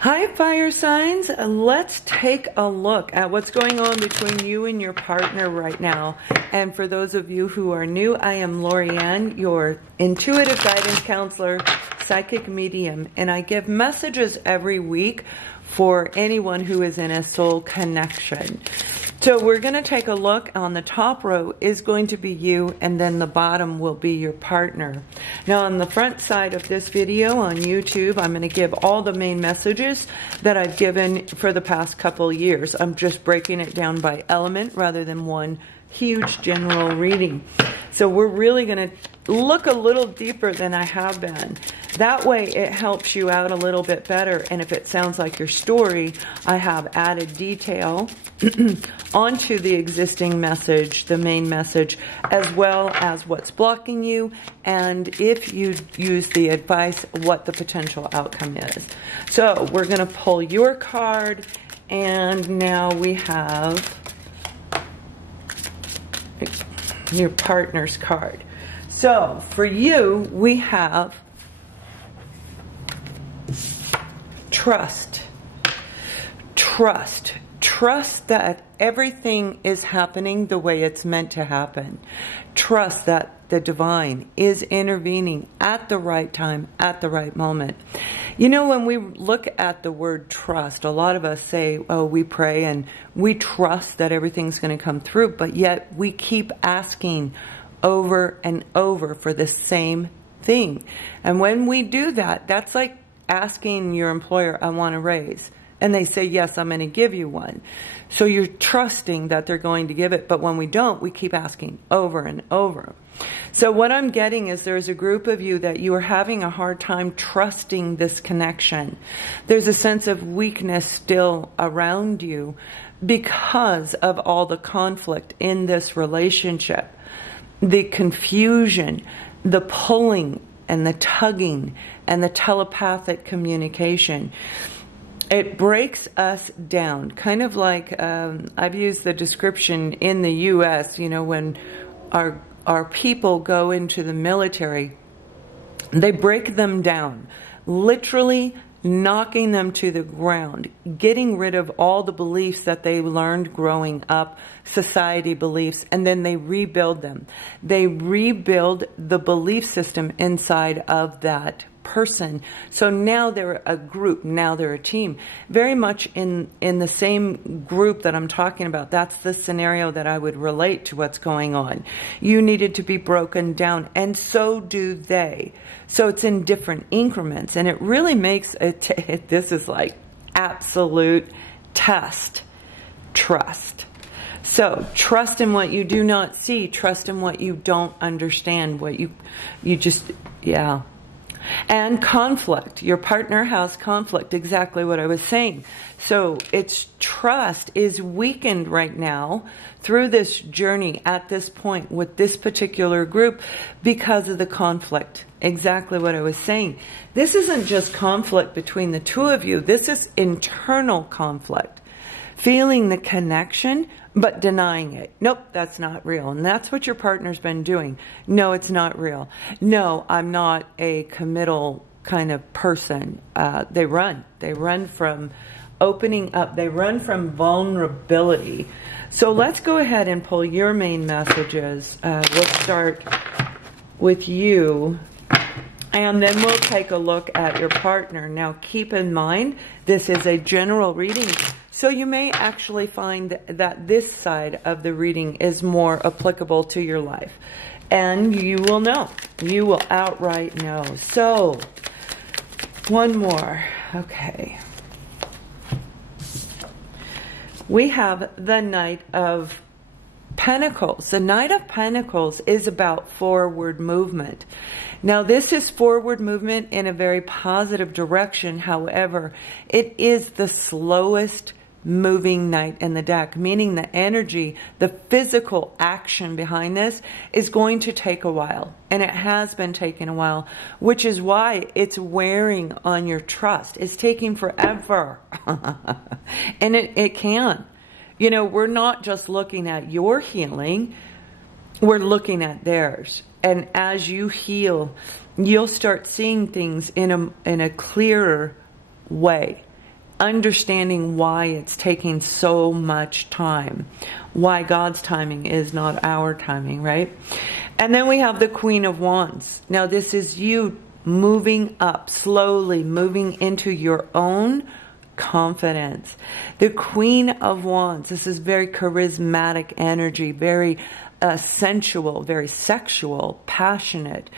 Hi, fire signs. Let's take a look at what's going on between you and your partner right now. And for those of you who are new, I am Lorianne, your intuitive guidance counselor, psychic medium, and I give messages every week for anyone who is in a soul connection. So we're going to take a look. On the top row is going to be you, and then the bottom will be your partner. Now on the front side of this video on YouTube, I'm going to give all the main messages that I've given for the past couple years. I'm just breaking it down by element rather than one huge general reading. So we're really going to look a little deeper than I have been. That way it helps you out a little bit better. And if it sounds like your story, I have added detail onto the existing message, the main message, as well as what's blocking you, and if you use the advice, what the potential outcome is. So we're going to pull your card, and now we have your partner's card. So for you, we have trust. Trust. Trust that everything is happening the way it's meant to happen. Trust that the divine is intervening at the right time, at the right moment. You know, when we look at the word trust, a lot of us say, oh, we pray and we trust that everything's going to come through, but yet we keep asking over and over for the same thing. And when we do that, that's like asking your employer, I want a raise. And they say, yes, I'm going to give you one. So you're trusting that they're going to give it. But when we don't, we keep asking over and over. So what I'm getting is there's a group of you that you are having a hard time trusting this connection. There's a sense of weakness still around you because of all the conflict in this relationship. The confusion, the pulling and the tugging and the telepathic communication. It breaks us down, kind of like I've used the description in the U.S., you know, when our people go into the military, they break them down, literally knocking them to the ground, getting rid of all the beliefs that they learned growing up, society beliefs, and then they rebuild them. They rebuild the belief system inside of that person. So now they're a group, now they're a team. Very much in the same group that I'm talking about. That's the scenario that I would relate to what's going on. You needed to be broken down, and so do they. So it's in different increments, and it really makes it, this is like absolute test. Trust. So trust in what you do not see, trust in what you don't understand, what you just, yeah. And conflict. Your partner has conflict, exactly what I was saying. So its trust is weakened right now through this journey at this point with this particular group because of the conflict. Exactly what I was saying. This isn't just conflict between the two of you. This is internal conflict. Feeling the connection, but denying it. Nope, that's not real. And that's what your partner's been doing. No, it's not real. No, I'm not a committal kind of person. They run. They run from opening up. They run from vulnerability. So let's go ahead and pull your main messages. We'll start with you. And then we'll take a look at your partner. Now keep in mind, this is a general reading. So you may actually find that this side of the reading is more applicable to your life. And you will know. You will outright know. So, one more. Okay. We have the Knight of Pentacles. The Knight of Pentacles is about forward movement. Now this is forward movement in a very positive direction. However, it is the slowest moving knight in the deck, meaning the energy, the physical action behind this is going to take a while. And it has been taking a while, which is why it's wearing on your trust. It's taking forever. And it can. You know, we're not just looking at your healing, we're looking at theirs. And as you heal, you'll start seeing things in a clearer way. understanding why it's taking so much time, why God's timing is not our timing, right? And then we have the Queen of Wands. Now this is you moving up, slowly moving into your own confidence. The Queen of Wands, this is very charismatic energy, very sensual, very sexual, passionate.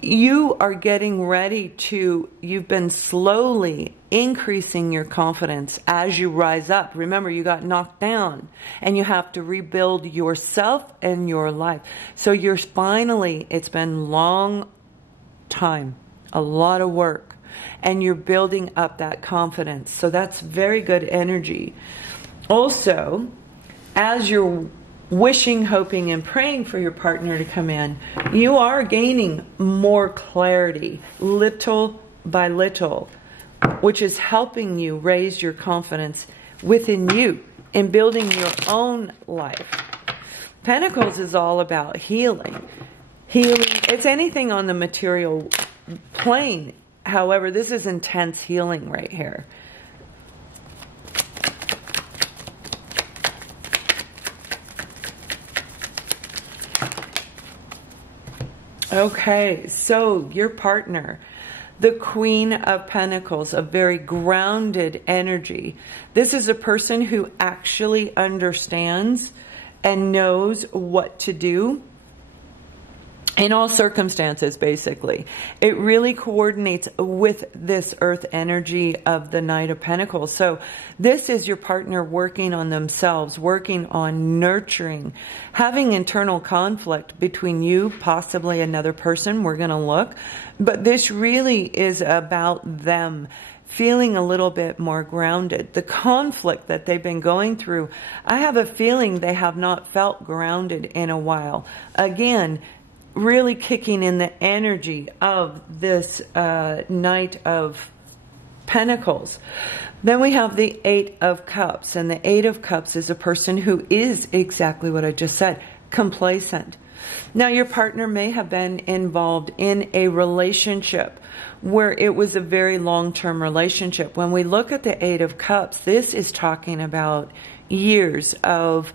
You are getting ready to, you've been slowly increasing your confidence as you rise up. Remember, you got knocked down and you have to rebuild yourself and your life. So you're finally, it's been long time, a lot of work, and you're building up that confidence. So that's very good energy. Also, as you're wishing, hoping, and praying for your partner to come in, you are gaining more clarity, little by little, which is helping you raise your confidence within you in building your own life. Pentacles is all about healing. Healing, it's anything on the material plane. However, this is intense healing right here. Okay, so your partner, the Queen of Pentacles, a very grounded energy. This is a person who actually understands and knows what to do in all circumstances, basically. It really coordinates with this earth energy of the Knight of Pentacles. So this is your partner working on themselves, working on nurturing, having internal conflict between you, possibly another person. We're going to look. But this really is about them feeling a little bit more grounded. The conflict that they've been going through, I have a feeling they have not felt grounded in a while. Again, really kicking in the energy of this Knight of Pentacles. Then we have the Eight of Cups, and the Eight of Cups is a person who is exactly what I just said, complacent. Now your partner may have been involved in a relationship where it was a very long-term relationship. When we look at the Eight of Cups, this is talking about years of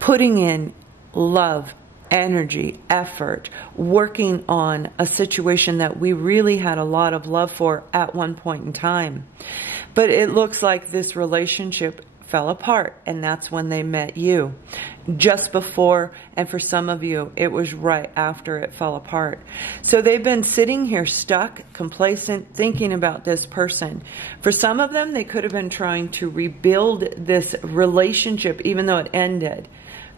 putting in love, energy, effort, working on a situation that we really had a lot of love for at one point in time. But it looks like this relationship fell apart, and that's when they met you. Just before, and for some of you, it was right after it fell apart. So they've been sitting here stuck, complacent, thinking about this person. For some of them, they could have been trying to rebuild this relationship even though it ended,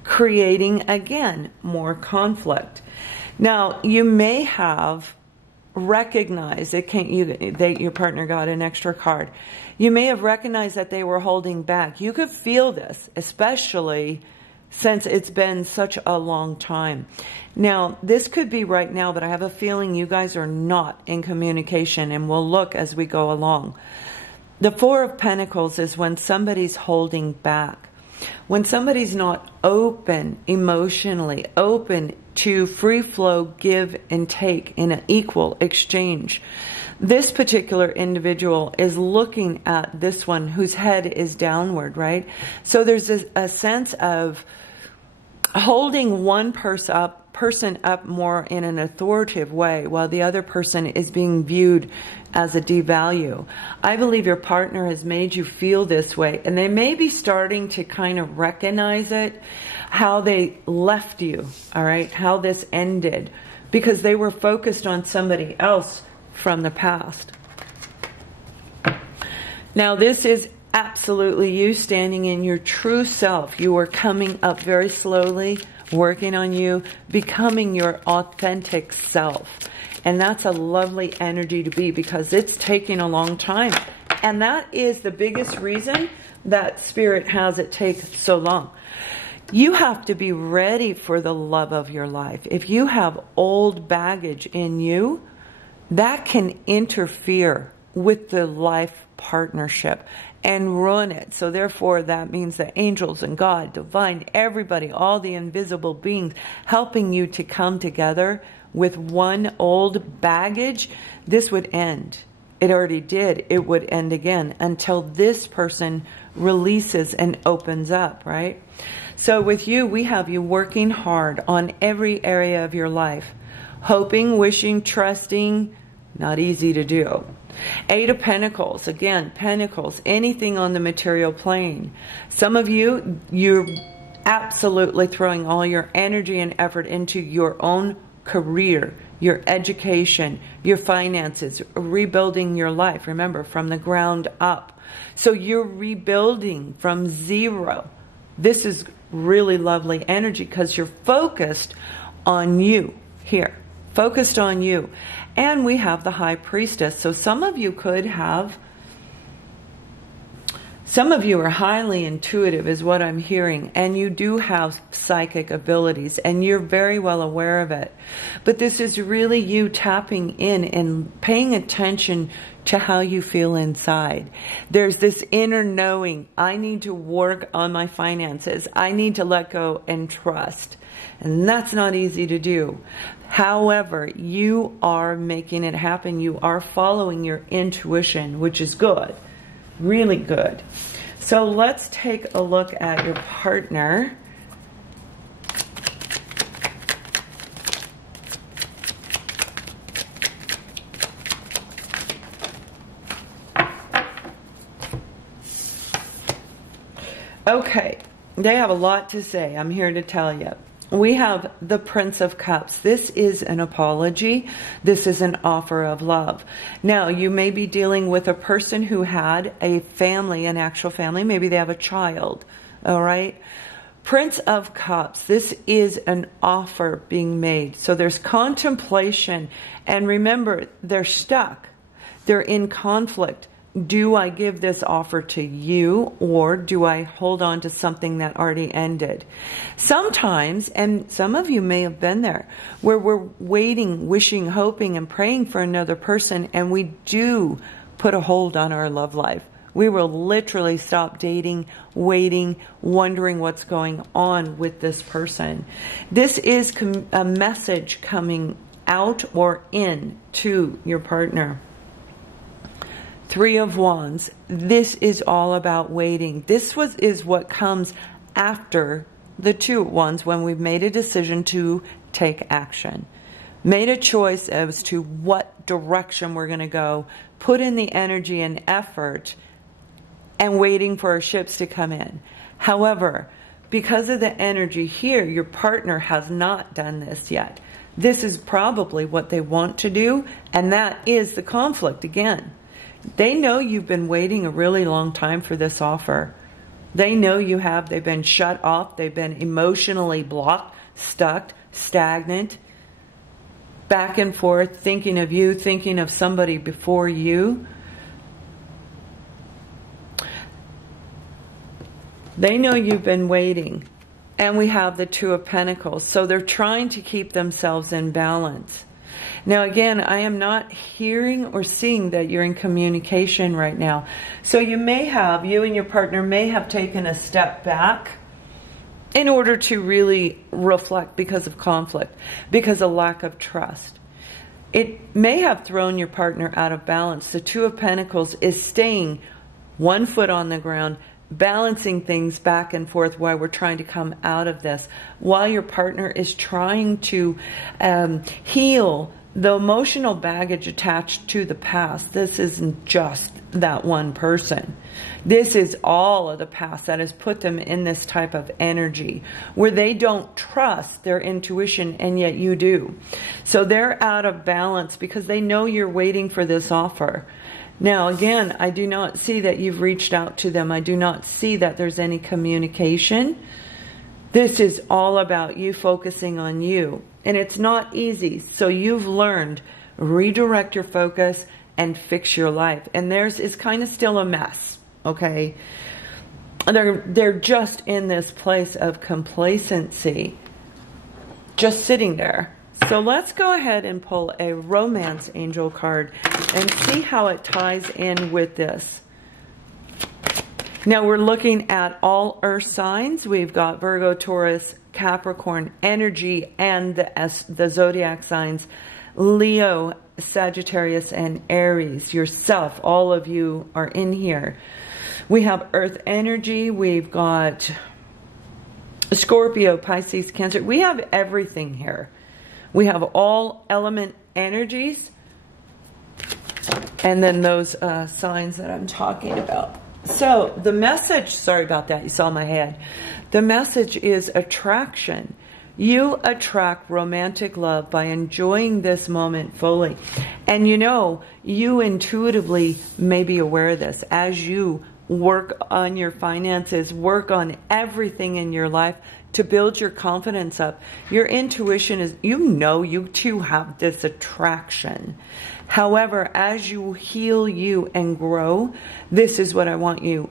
creating again more conflict. Now you may have recognized your partner got an extra card. You may have recognized that they were holding back. You could feel this, especially since it's been such a long time. Now this could be right now, but I have a feeling you guys are not in communication, and we'll look as we go along. The Four of Pentacles is when somebody's holding back. When somebody's not open emotionally, open to free flow, give and take in an equal exchange. This particular individual is looking at this one whose head is downward, right? So there's a sense of holding one person up more in an authoritative way, while the other person is being viewed as a devalue. I believe your partner has made you feel this way, and they may be starting to kind of recognize it, how they left you, all right, how this ended, because they were focused on somebody else from the past. Now this is absolutely you standing in your true self. You are coming up very slowly, working on you, becoming your authentic self. And that's a lovely energy to be, because it's taking a long time. And that is the biggest reason that Spirit has it take so long. You have to be ready for the love of your life. If you have old baggage in you, that can interfere with the life partnership and ruin it. So therefore, that means that angels and God, divine, everybody, all the invisible beings helping you to come together with one old baggage, this would end. it already did. It would end again until this person releases and opens up, right? So with you, we have you working hard on every area of your life. Hoping, wishing, trusting, not easy to do. Eight of Pentacles, again, Pentacles, anything on the material plane. Some of you, you're absolutely throwing all your energy and effort into your own career, your education, your finances, rebuilding your life, remember, from the ground up. So you're rebuilding from zero. This is really lovely energy because you're focused on you here. Focused on you. And we have the High Priestess. So some of you could have, some of you are highly intuitive is what I'm hearing. And you do have psychic abilities. And you're very well aware of it. But this is really you tapping in and paying attention to how you feel inside. There's this inner knowing. I need to work on my finances. I need to let go and trust. And that's not easy to do. However, you are making it happen. You are following your intuition, which is good. Really good. So let's take a look at your partner. Okay, they have a lot to say. I'm here to tell you. We have the Prince of Cups. This is an apology. This is an offer of love. Now, you may be dealing with a person who had a family, an actual family. Maybe they have a child. All right? Prince of Cups. This is an offer being made. So there's contemplation. And remember, they're stuck. They're in conflict. Do I give this offer to you, or do I hold on to something that already ended? Sometimes, and some of you may have been there, where we're waiting, wishing, hoping, and praying for another person, and we do put a hold on our love life. We will literally stop dating, waiting, wondering what's going on with this person. This is a message coming out or in to your partner. Three of Wands. This is all about waiting. This is what comes after the Two of Wands, when we've made a decision to take action. Made a choice as to what direction we're going to go. Put in the energy and effort and waiting for our ships to come in. However, because of the energy here, your partner has not done this yet. This is probably what they want to do, and that is the conflict again. They know you've been waiting a really long time for this offer. They know you have. They've been shut off. They've been emotionally blocked, stuck, stagnant, back and forth, thinking of you, thinking of somebody before you. They know you've been waiting. And we have the Two of Pentacles. So they're trying to keep themselves in balance. Now, again, I am not hearing or seeing that you're in communication right now. So you and your partner may have taken a step back in order to really reflect because of conflict, because of lack of trust. It may have thrown your partner out of balance. The Two of Pentacles is staying one foot on the ground, balancing things back and forth while we're trying to come out of this, while your partner is trying to heal the emotional baggage attached to the past. This isn't just that one person. This is all of the past that has put them in this type of energy where they don't trust their intuition, and yet you do. So they're out of balance because they know you're waiting for this offer. Now, again, I do not see that you've reached out to them. I do not see that there's any communication. This is all about you focusing on you. And it's not easy. So you've learned, redirect your focus and fix your life. And theirs is kind of still a mess. Okay. They're just in this place of complacency. Just sitting there. So let's go ahead and pull a romance angel card and see how it ties in with this. Now we're looking at all earth signs. We've got Virgo, Taurus, Capricorn energy, and the zodiac signs, Leo, Sagittarius and Aries, yourself, all of you are in here. We have Earth energy. We've got Scorpio, Pisces, Cancer. We have everything here. We have all element energies. And then those signs that I'm talking about. So the message, sorry about that, you saw my head. The message is attraction. You attract romantic love by enjoying this moment fully. And you know, you intuitively may be aware of this as you work on your finances, work on everything in your life to build your confidence up. Your intuition is, you know, you too have this attraction. However, as you heal you and grow, this is what I want you.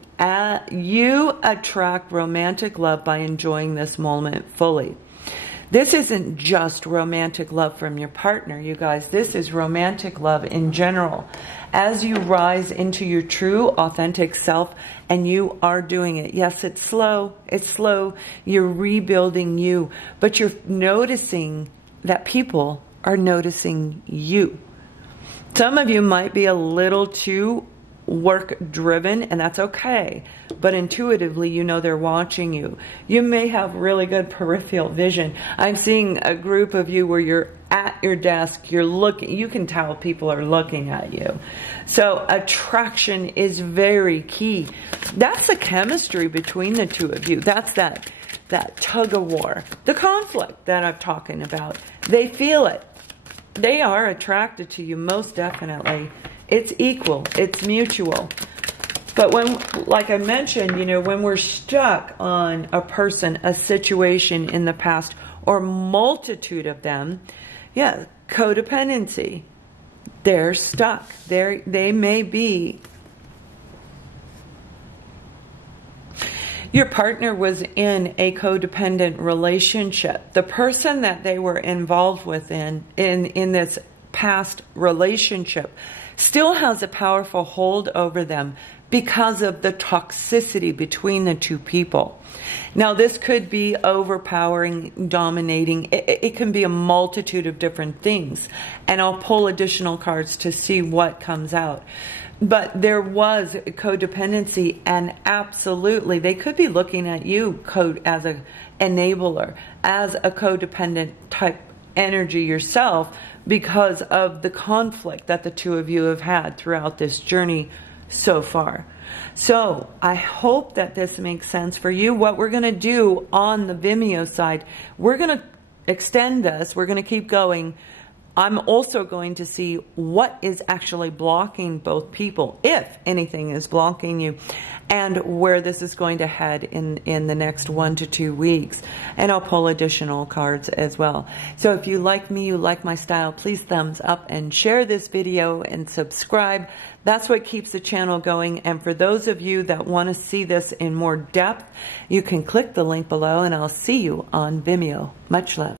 You attract romantic love by enjoying this moment fully. This isn't just romantic love from your partner, you guys. This is romantic love in general. As you rise into your true, authentic self, and you are doing it. Yes, it's slow. It's slow. You're rebuilding you. But you're noticing that people are noticing you. Some of you might be a little too work-driven, and that's okay. But intuitively, you know they're watching you. You may have really good peripheral vision. I'm seeing a group of you where you're at your desk, you're looking, you can tell people are looking at you. So attraction is very key. That's the chemistry between the two of you. That's that tug of war, the conflict that I'm talking about. They feel it. They are attracted to you, most definitely. It's equal. It's mutual. But when, like I mentioned, you know, when we're stuck on a person, a situation in the past, or multitude of them, yeah, codependency. They're stuck. They may be. Your partner was in a codependent relationship. The person that they were involved with in this past relationship still has a powerful hold over them because of the toxicity between the two people. Now, this could be overpowering, dominating. It can be a multitude of different things. And I'll pull additional cards to see what comes out. But there was codependency, and absolutely, they could be looking at you as an enabler, as a codependent type energy yourself because of the conflict that the two of you have had throughout this journey so far. So I hope that this makes sense for you. What we're going to do on the Vimeo side, we're going to extend this. We're going to keep going. I'm also going to see what is actually blocking both people, if anything is blocking you, and where this is going to head in the next 1 to 2 weeks. And I'll pull additional cards as well. So if you like me, you like my style, please thumbs up and share this video and subscribe. That's what keeps the channel going. And for those of you that want to see this in more depth, you can click the link below, and I'll see you on Vimeo. Much love.